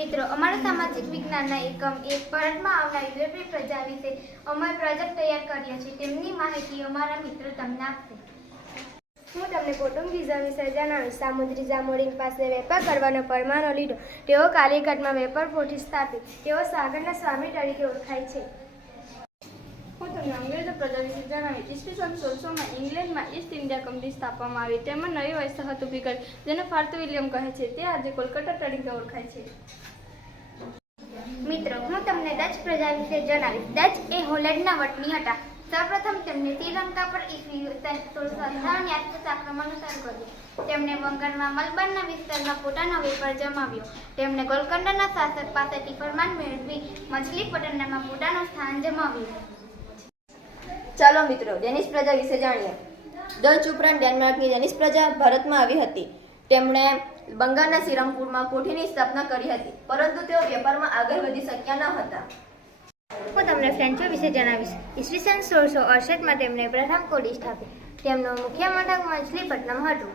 મિત્રો, અમારા સામાજિક વિજ્ઞાનના એકમ એક ભારતમાં આવનાર યુરોપી પ્રજા વિશે અમે પ્રોજેક્ટ તૈયાર કર્યો છે. તેમની માહિતી અમારા મિત્ર તમને આપશે. હું તમને પોર્ટુગીઝો વિશે જણાવીશ સામુદ્રી જામોરિન પાસે વેપાર કરવાનો પરમાનો લીધો. તેઓ કાલિકટમાં વેપાર પોઠી સ્થાપી તેઓ સાગરના સ્વામી તરીકે ઓળખાય છે. હું અંગ્રેજો પ્રજા વિશે જણાવીશ ઈસવીસન સોળસોમાં ઇંગ્લેન્ડમાં ઈસ્ટ ઇન્ડિયા કંપની સ્થાપવામાં આવી. તેમાં નવી વસાહત ઊભી કરી જેને ફાર્થ વિલિયમ કહે છે. તે આજે કોલકાતા તરીકે ઓળખાય છે. મિત્રો, હું તમને ડચ પ્રજા વિશે જણાવીશ. ડચ એ હોલેન્ડના વતની હતા. સૌપ્રથમ તેમણે શ્રીલંકા પર ઈસવી સોળસો અઠાવનની આસપાસ આક્રમણ શરૂ કર્યું. તેમણે બંગાળમાં મલબારના વિસ્તારમાં પોતાનો વેપાર જમાવ્યો. તેમણે ગોલકંડાના શાસક પાસેથી ફરમાન મેળવી મછલીપટ્ટનમમાં પોતાનું સ્થાન જમાવ્યું. ચાલો મિત્રો, ડેનિશ પ્રજા વિશે જાણીએ. ડચ ઉપરાંત ડેનમાર્કની ડેનિશ પ્રજા ભારતમાં આવી હતી. તેમણે બંગાળના સિરમપુરમાં કોઠીની સ્થાપના કરી હતી, પરંતુ તેઓ વેપારમાં આગળ વધી શક્યા ન હતા. હું તમને ફ્રેન્ચો વિશે જણાવીશ. ઈસવીસન સોળસો અડસઠમાં તેમણે પ્રથમ કોડી સ્થાપી તેમનું મુખ્ય મથક મછલીપટ્ટનમ હતું.